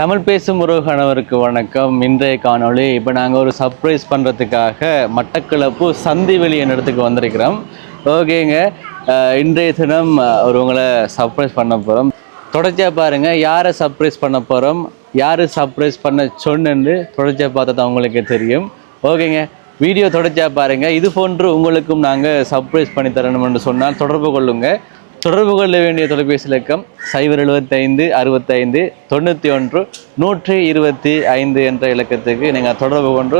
தமிழ் பேசும் உறவுகானவருக்கு வணக்கம். இன்றைய காணொளி இப்போ நாங்கள் ஒரு சர்ப்ரைஸ் பண்ணுறதுக்காக மட்டக்களப்பு சந்திவெளி என்ற இடத்துக்கு வந்திருக்கிறோம். ஓகேங்க. இன்றைய தினம் ஒரு உங்களை சர்ப்ரைஸ் பண்ண போகிறோம் தொடர்ச்சியாக பாருங்கள் யாரை சர்ப்ரைஸ் பண்ண போகிறோம் யார் சர்ப்ரைஸ் பண்ண சொன்னு தொடர்ச்சியாக பார்த்தது உங்களுக்கு தெரியும். ஓகேங்க. வீடியோ தொடர்ச்சியாக பாருங்கள் இது போன்று உங்களுக்கும் நாங்கள் சர்ப்ரைஸ் பண்ணி தரணும்னு சொன்னால் தொடர்பு கொள்ளுங்கள் தொடர்பு கொள்ள வேண்டிய தொலைபேசி இலக்கம் சைபர் எழுபத்தைந்து அறுபத்தைந்து தொண்ணூற்றி ஒன்று நூற்றி இருபத்தி ஐந்து என்ற இலக்கத்துக்கு நீங்கள் தொடர்பு கொண்டு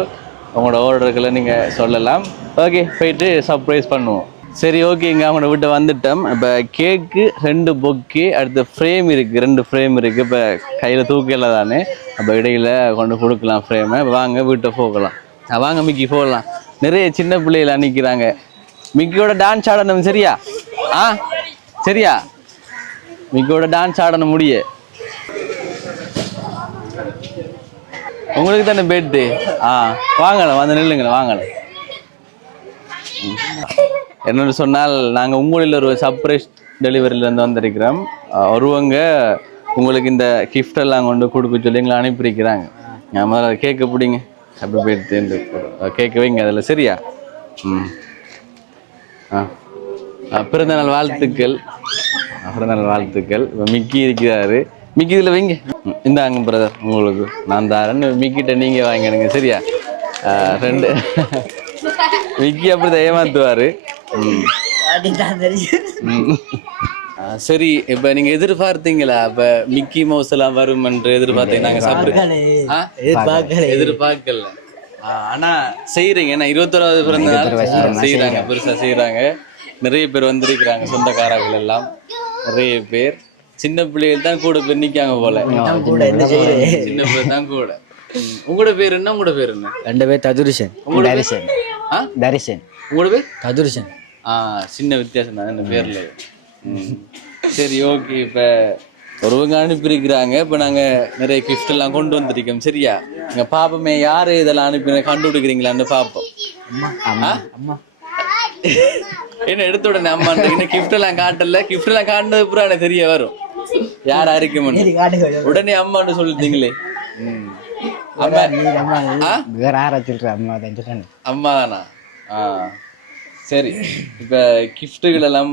உங்களோட ஆர்டர்களை நீங்கள் சொல்லலாம். ஓகே போயிட்டு சர்ப்ரைஸ் பண்ணுவோம். சரி ஓகேங்க அவங்களோட வீட்டை வந்துட்டோம். இப்போ கேக்கு ரெண்டு பொக்கி அடுத்து ஃப்ரேம் இருக்குது ரெண்டு ஃப்ரேம் இருக்குது இப்போ கையில் தூக்கல தானே. அப்போ இடையில் கொண்டு கொடுக்கலாம் ஃப்ரேமை வாங்க வீட்டை போகலாம். வாங்க மிக்கி போகலாம். நிறைய சின்ன பிள்ளைகள் நிற்கிறாங்க மிக்கியோட டான்ஸ் ஆடணும் சரியா? ஆ? சரியா? மிக்கோட டான்ஸ் ஆடணும் முடிய. உங்களுக்கு தானே பெட்டு ஆ வாங்கலாம் வந்து நில்லுங்களேன் வாங்கலாம் ம். சொன்னால் நாங்கள் உங்களில் ஒரு சர்ப்ரைஸ் டெலிவரியிலேருந்து வந்திருக்கிறோம். அஹ் ஒருவங்க உங்களுக்கு இந்த கிஃப்டெல்லாம் கொண்டு கொடுக்க சொல்லி எங்களை அனுப்பியிருக்கிறாங்க. நான் முதல்ல கேட்க பிடிங்க. அப்படி போயிட்டு கேட்க வைங்க அதில். சரியா? ம். ஆ, பிறந்தநாள் வாழ்த்துக்கள். பிறந்தநாள் வாழ்த்துக்கள். இப்போ மிக்கி இருக்கிறாரு. மிக்கி இதில் வைங்க. இந்தாங்க பிரதர் உங்களுக்கு. நான் தரேன் மிக்கிட்ட நீங்கள் வாங்கிடுங்க சரியா? ரெண்டு. மிக்கி அப்படி தான் ஏமாத்துவார் சரி இப்போ நீங்கள் எதிர்பார்த்தீங்களா? இப்போ மிக்கி மவுஸ் எல்லாம் வரும் என்று எதிர்பார்த்தீங்க நாங்கள் சாப்பிடுறோம் எதிர்பார்க்கல. ஆனா செய்யறீங்க ஏன்னா இருபத்தோராவது பிறந்த நாள் செய்யறாங்க பெருசா செய்யறாங்க நிறைய பேர் வந்திருக்கிறாங்க சொந்தக்காரர்கள் எல்லாம். நிறைய பேர். சின்ன பிள்ளைகள் தான் கூட பேர் நிக்காங்க போல. சின்ன பிள்ளை தான் கூட. உங்களோட பேர் என்ன? உங்களோட பேர் என்ன? ரெண்டு பேர் ததுரிசன். தரிசன். ஆ? தரிசன். உங்களோட பேர்? ததுரிசன். ஆ சின்ன வித்தியாசம் தான் இந்த பேர்ல. சரி ஓகே. இப்ப ஒருவங்க அனுப்பியிருக்கிறாங்க. இப்போ நாங்க நிறைய கிஃப்ட் எல்லாம் கொண்டு வந்திருக்கோம். சரியா? எங்க பாப்பமே யாரு இதெல்லாம் அனுப்பி கண்டுபிடிக்கிறீங்களான்னு பாப்போம் அம்மா அம்மா. என்ன எடுத்த உடனே அம்மா இன்னும் கிஃப்ட் எல்லாம் காட்டல. கிஃப்ட் எல்லாம் காட்டினது பூரா எனக்கு தெரிய வரும். யாரா இருக்குமென்னு உடனே அம்மான்னு சொல்லிட்டீங்களே. அம்மா வேற யாரா அம்மா தான் சொல்றேன். அம்மா தானா ஆ. சரி. இப்ப கிஃப்ட்டுகள் எல்லாம்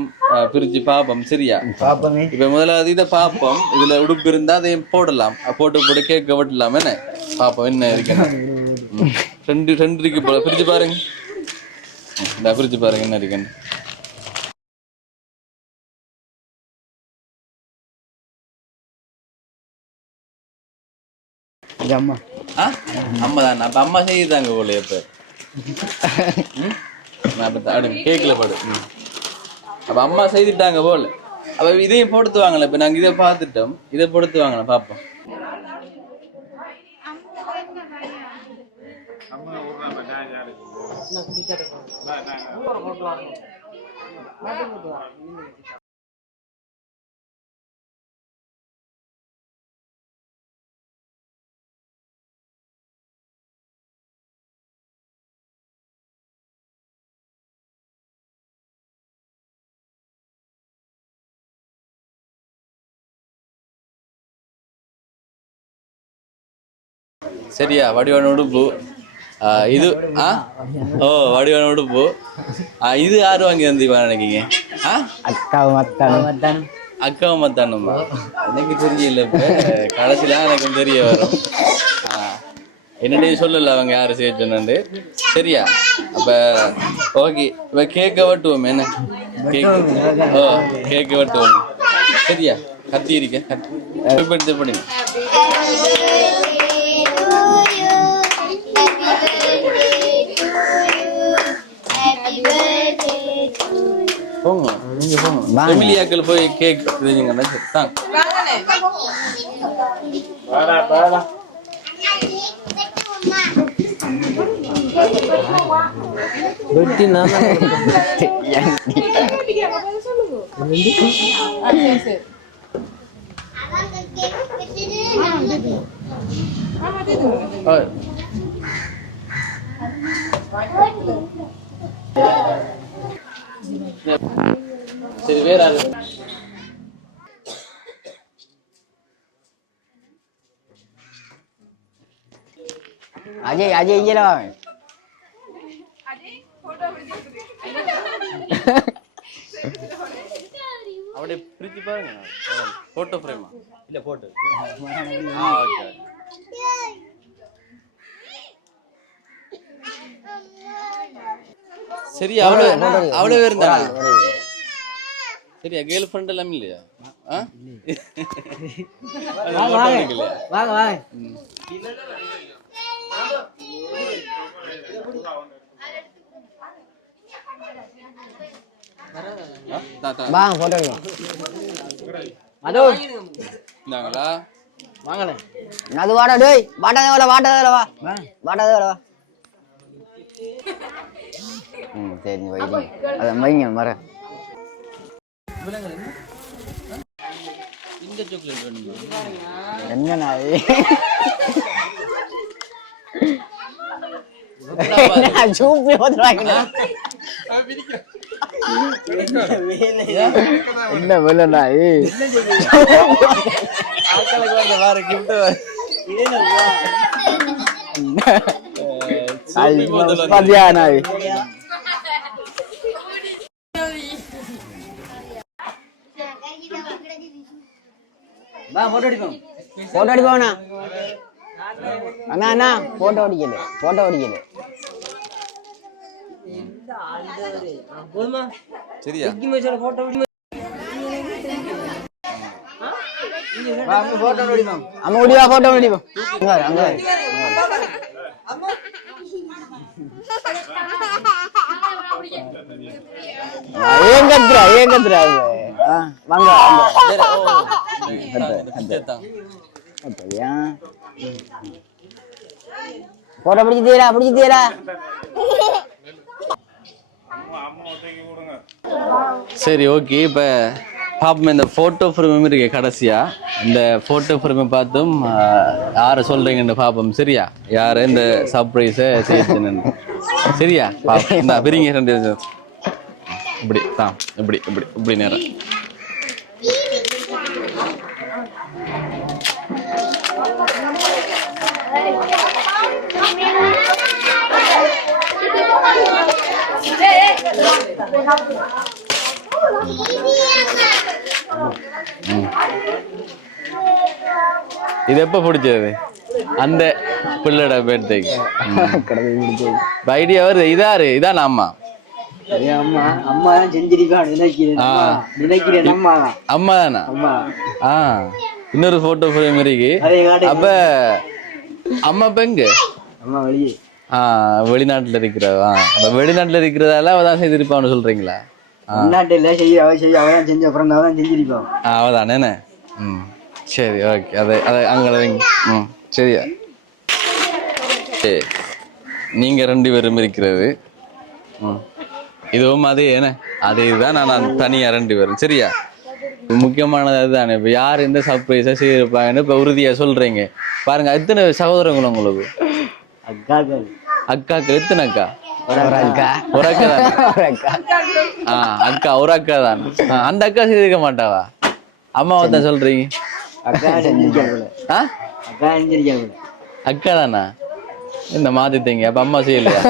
பிரிச்சு பார்ப்போம் சரியா? பாப்பமே. இப்ப முதலாவது இதை பார்ப்போம் இதுல உடுப்பு இருந்தா அதையும் போடலாம். போட்டு போட்டு கேட்க விடலாம் என்ன? பார்ப்போம் என்ன. ரெண்டு ரெண்டு இருக்கு பிரிச்சு பாருங்க. பிரிச்சு பாருங்க என்ன இருக்குன்னு. இது அம்மா. ஆ? அம்மா தான்? அப்ப அம்மா செய்தாங்க போல அடு கேக்கல படு. அப்ப அம்மா செய்துட்டாங்க போல. அப்ப இதையும் போடுத்து வாங்கல. இப்ப நாங்க இதை பார்த்துட்டோம். இதை போடுத்து வாங்கலாம் பாப்போம். சரியா வடிவான உடுப்பு இது ஆ? ஓ வடிவான உடுப்பு இது யாரு வாங்கி வந்தீங்க நினைக்கீங்க ஆ? அக்காவும் மத்தானும் அக்காவும் மத்தானுமா எனக்கு தெரியல இப்ப. கடைசியில எனக்கும் தெரிய வரும். என்னடே சொல்லல அவங்க யாரு செய்ய சொன்னு சரியா? அப்ப ஓகே. இப்ப கேக்க வெட்டுவோம் என்ன? கேக் ஓ கேக்க வெட்டுவோம். சரியா? கத்தி இருக்க கத்தி. பண்ணுங்க ஃபெமிலியாக்கள் போய் கேக் இதுங்கன்னா சரி தாங்க. வெட்டி நான் ஆ. சரி வேற யாரு? அஜய் அஜய் இங்கே வா. அப்படியே பிரிச்சு பாருங்க. போட்டோ ஃப்ரேமா இல்ல போட்டு ஆ ஓகே சரி அவ்வளோ அவ்வளோ இருந்தாங்க. சரியா? கேர்ள் ஃப்ரெண்ட் எல்லாம் இல்லையா? வாங்க வாங்க. போட்டோ இந்தாங்களா அது வாடா டேய். தேவல வா. வாட்டா தேவல வா. ம் சரி நீ வைங்க. அதை வைங்க மர இந்த சாக்லேட் வேணுமா என்ன நாய் சூப்பி போட்டுருவாங்க என்ன வெள்ள நாய் ஆட்களுக்கு வந்த வேற gift பாத்தியா நாய் போட்டோ எடுப்போம் போட்டோ அடிப்போண்ணா அண்ணா? அண்ணா போட்டோ அடிக்கல போட்டோ அடிக்கல சரியா? போட்டோ எடுப்போம். அம்மா முடிவா போட்டோ அடிப்போம் அங்க அங்க வாங்க அப்படியா போட்டோ பிடிச்சி தீரா பிடிச்சி தீரா சரி ஓகே இப்போ பாப்போம் இந்த ஃபோட்டோ ஃப்ரேம் இருக்கு கடைசியா இந்த ஃபோட்டோ ஃப்ரேமை பார்த்தும் ஆஹ், யாரை சொல்றீங்கன்னு பார்ப்போம் சரியா யார் இந்த சர்ப்ரைஸை செய்யணுன்னு சரியா பாப்போம் இந்த பிரிங்க இப்படி தான் இப்படி இப்படி இப்படி நேரம் இது எப்போ பிடிச்சது? அந்த பிள்ளோட பேர்த்துக்கு ஐடியா வருது இதாரு இதான் அம்மா அம்மா அம்மா தான் செஞ்சிருக்கான் நினைக்கிறேன் நினைக்கிறேன் அம்மா? தான் அம்மா தானா ஆ. இன்னொரு போட்டோ ஃப்ரேம் இருக்கு. அப்ப அம்மா பெங்கு அம்மா வெளியே. வெளிநாட்டுல இருக்கிறதா? அப்ப வெளிநாட்டுல இருக்கிறதால அவ தான் செய்திருப்பான்னு சொல்றீங்களா? ஆ. உள்நாட்டில் செய்ய அவ செய்ய தான் செஞ்ச அப்புறம் தான் செஞ்சிருப்பான் அவதானே ம். சரி ஓகே. அதை அதை அங்கே ம் சரியா? சரி நீங்கள் ரெண்டு பேரும் இருக்கிறது. ம். இதுவும் அதே என்ன? அதே இதுதான். நான் தனியாக ரெண்டு பேரும். சரியா? முக்கியமானது அதுதானே. இப்போ யார் எந்த சர்ப்ரைஸாக செய்திருப்பாங்கன்னு இப்போ உறுதியாக சொல்கிறீங்க பாருங்க எத்தனை சகோதரங்கள் உங்களுக்கு? அக்காக்கள். அக்காக்கு எத்தனை அக்கா ஒரு அக்கா ஒரு ஆ அக்கா ஒரு அக்கா தான் அந்த அக்கா செய்திருக்க மாட்டாவா? அம்மாவை தான் சொல்கிறீங்க அக்கா தானா? என்ன மாத்திட்டீங்க அப்ப அம்மா செய்யலையா?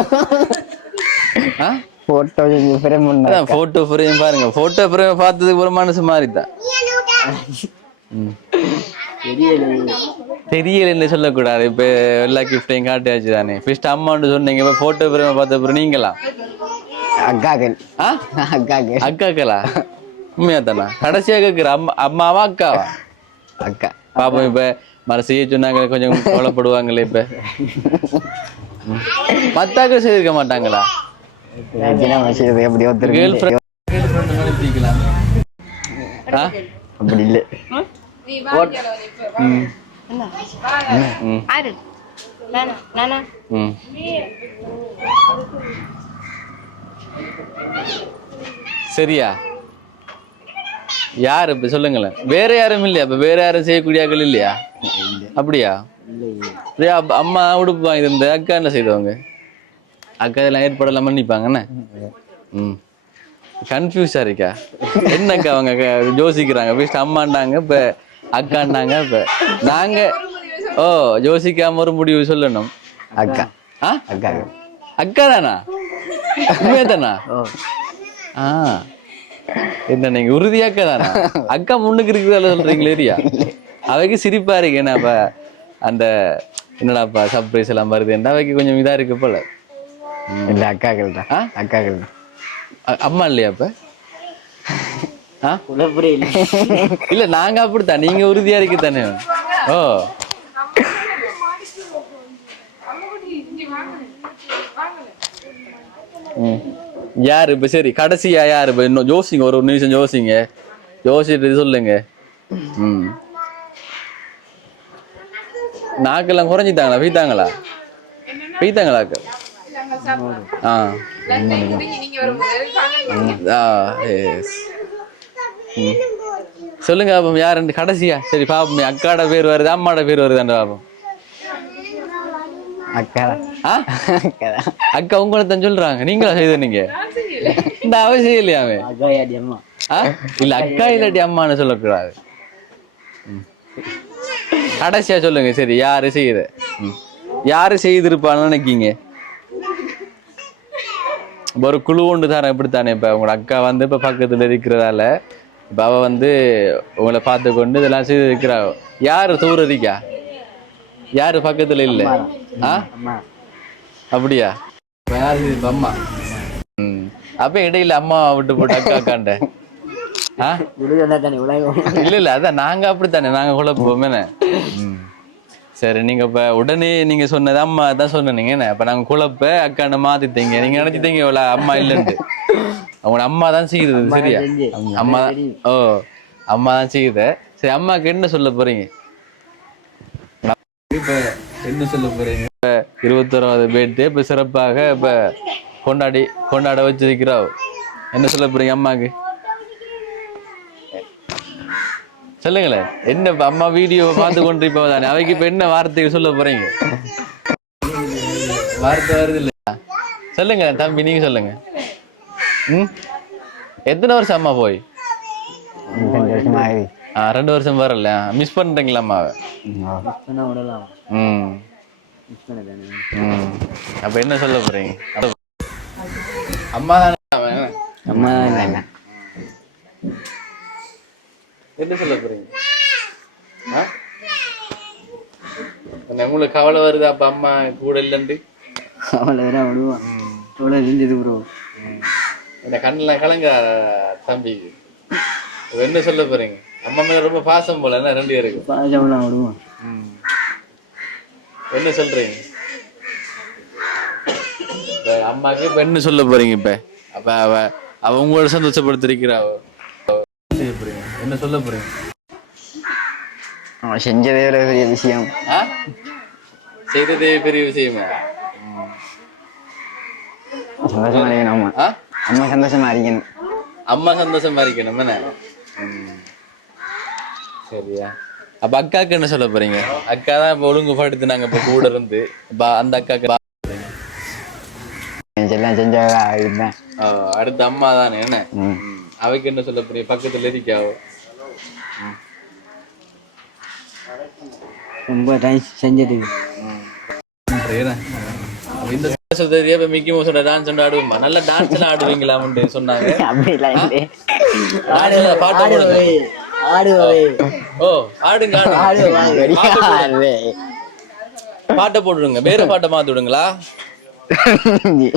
போட்டோ ஃப்ரேம் பண்ண போட்டோ ஃப்ரேம் பாருங்க. போட்டோ ஃப்ரேம் பார்த்ததுக்கு ஒரு மனசு மாறித்தான் ம். தெரியல தெரியலன்னு சொல்லக்கூடாது இப்ப எல்லா கிஃப்டையும் காட்டியாச்சு தானே ஃபர்ஸ்ட் அம்மான்னு சொன்னீங்க இப்ப போட்டோ ஃப்ரேம் பார்த்த அப்புறம் நீங்களா? அக்காக்கள். ஆ? அக்காக்கள். அக்காக்களா? உண்மையா தானா கடைசியா கேக்குற. அம்மா அம்மாவா அக்காவா? அக்கா. பாப்போம் இப்ப செய்ய சொன்னாங்க கொஞ்சம் கவலைப்படுவாங்களே இப்ப. மத்தாக்கள் செய்திருக்க மாட்டாங்களா? அப்படி இல்லை. ஆறு. நானா? நானா? ம். சரியா? யார்? இப்ப சொல்லுங்களேன். வேற யாரும் இல்லையா? இப்ப வேற யாரும் செய்யக்கூடிய ஆட்கள் இல்லையா? அப்படியா? அப்ப அம்மா உடுப்பு வாங்கி தந்த அக்கா என்ன செய்தவங்க அக்கா இதெல்லாம் ஏற்பாடெல்லாம் மன்னிப்பாங்க என்ன? ம். கன்ஃபியூஸா இருக்கா? என்னக்கா அவங்க க- யோசிக்கிறாங்க. ஃபர்ஸ்ட் அம்மாண்டாங்க இப்ப அக்காண்டாங்க இப்ப நாங்க ஓ யோசிக்காம ஒரு முடிவு சொல்லணும். அக்கா. ஆ? அக்கா. அக்கா தானா உண்மையா தானா ஓ. ஆ. என்ன நீங்க உறுதி அக்கா தானா அக்கா முன்னுக்கு இருக்குதால சொல்றீங்களே ஏரியா அவைக்கு சிரிப்பா இருக்கு. என்ன அப்ப அந்த என்னடாப்பா சர்ப்ரைஸ் எல்லாம் வருது. அவைக்கு கொஞ்சம் இதா இருக்கு போல. இல்ல அக்காக்கள் தான்? அக்காக்கள் அம்மா இல்லையா அப்ப? இல்லை. இல்ல நாங்க அப்படித்தான் நீங்க உறுதியா இருக்கு தானே ஓ. யாரு இப்ப? சரி கடைசியா யாரு இப்ப? இன்னும் யோசிங்க ஒரு நிமிஷம் யோசிங்க யோசிச்சுட்டு சொல்லுங்க. ம். நாக்கெல்லாம் குறைஞ்சிட்டாங்களா? பெய்தாங்களா அக்கா? ஆ. ஆ எஸ். சொல்லுங்க பாப்போம் யாருன்னு? கடைசியா? சரி பாப்போமே அக்காட பேர் வருது அம்மாட பேர் வருதான்னு பாப்போம் அக்கா. தான் தான் உங்களை தான் சொல்றாங்க. நீங்களா செய்த நீங்க? இந்த அவசியம் இல்லையாமே இல்ல அக்கா இல்லாட்டி அம்மான்னு சொல்லக்கூடாது. கடைசியா சொல்லுங்க சரி யாரு செய்யுது. யாரு செய்திருப்பான்னு நினைக்கீங்க? ஒரு குழு ஒன்று தரேன் இப்படித்தானே இப்ப? உங்களோட அக்கா வந்து இப்ப பக்கத்துல இருக்கிறதால. இப்ப அவ வந்து உங்களை பார்த்து கொண்டு இதெல்லாம் செய்து இருக்கிறா யாரு தூரதிக்கா யாரு பக்கத்துல இல்ல? ஆ? அப்படியா? யாரு அம்மா. ம். அப்ப இடையில அம்மா விட்டு போட்டு அக்கா அக்காண்ட ஆ? இல்ல இல்ல அதான் நாங்க அப்படித்தானே. நாங்க குழப்போம் என்ன? ம். சரி நீங்க இப்ப உடனே நீங்க சொன்னது அம்மா தான் சொன்னீங்க அப்ப நாங்க குழப்ப அக்காண்ட மாத்திட்டீங்க. நீங்க நினைச்சிட்டீங்க இவ்வளவு அம்மா இல்லைன்ட்டு. அவங்க அம்மா தான் செய்யுது சரியா. அம்மா ஓ அம்மா தான் செய்யுது. சரி அம்மாக்கு என்ன சொல்ல போறீங்க? இப்ப என்ன சொல்ல போறீங்க? இப்ப இருபத்தோராவது பேர்தே இப்ப சிறப்பாக இப்ப கொண்டாடி கொண்டாட வச்சிருக்கிறா என்ன சொல்ல போறீங்க அம்மாக்கு? சொல்லுங்களேன் என்ன இப்ப அம்மா வீடியோ பார்த்து கொண்டு இப்ப தானே அவைக்கு இப்ப என்ன வார்த்தை சொல்ல போறீங்க? வார்த்தை வருது இல்லையா? சொல்லுங்க தம்பி நீங்க சொல்லுங்க. ம் எத்தனை வருஷம் அம்மா போய் ஆ ரெண்டு வருஷம் வரல மிஸ் பண்றீங்களா அம்மாவை ம் அப்ப என்ன சொல்ல போறீங்க அம்மா தானே. அம்மா தான் என்ன சொல்ல? என்ன உங்களுக்கு கவலை வருது அப்ப அம்மா கூட இல்லைன்ட்டு அவளை வேற விடுவான் அவ்வளோ இருந்தது ப்ரோ இந்த கண்ணில் கலங்க தம்பி. என்ன சொல்ல போறீங்க? அம்மா மேல ரொம்ப பாசம் போல என்ன ரெண்டு பேருக்கு பாஜாவெல்லாம் விடுவான் என்ன சொல்றீங்க? அம்மாக்கு இப்ப என்ன சொல்ல போறீங்க இப்ப? அப்ப அவ அவ உங்களோட சந்தோஷப்படுத்திருக்கிறா என்ன சொல்ல போறீங்க? அவன் செஞ்சதே ஒரு பெரிய விஷயம். ஆ? செய்ததே பெரிய விஷயமா? சந்தோஷமா இருக்கணும் அம்மா ஆ? அம்மா சந்தோஷமா இருக்கணும் அம்மா சந்தோஷமா இருக்கணும் என்ன. சரியா அப்ப அக்காக்கு என்ன சொல்ல போறீங்க அக்கா தான் இப்ப ஒழுங்குபடுத்து நாங்க இப்ப கூட இருந்து அந்த அக்காக்கு எல்லாம் செஞ்சவங்க இருந்தேன் அடுத்து அம்மா தானே என்ன. அவைக்கு என்ன சொல்ல போறீங்க பக்கத்துல இருக்காவோ ரொம்ப டைம் செஞ்சதுக்கு இந்த சகோதரியா இப்ப மிக்கி மோசோட டான்ஸ் ஒன்று ஆடுவோமா. நல்ல டான்ஸ் எல்லாம் ஆடுவீங்களாம்னு சொன்னாங்க. பாட்டு போடுங்க. ஆடுவே ஓ ஆடுங்க பாட்டை போட்டுடுங்க. வேற பாட்டை மாத்தி விடுங்களா? ஆளு.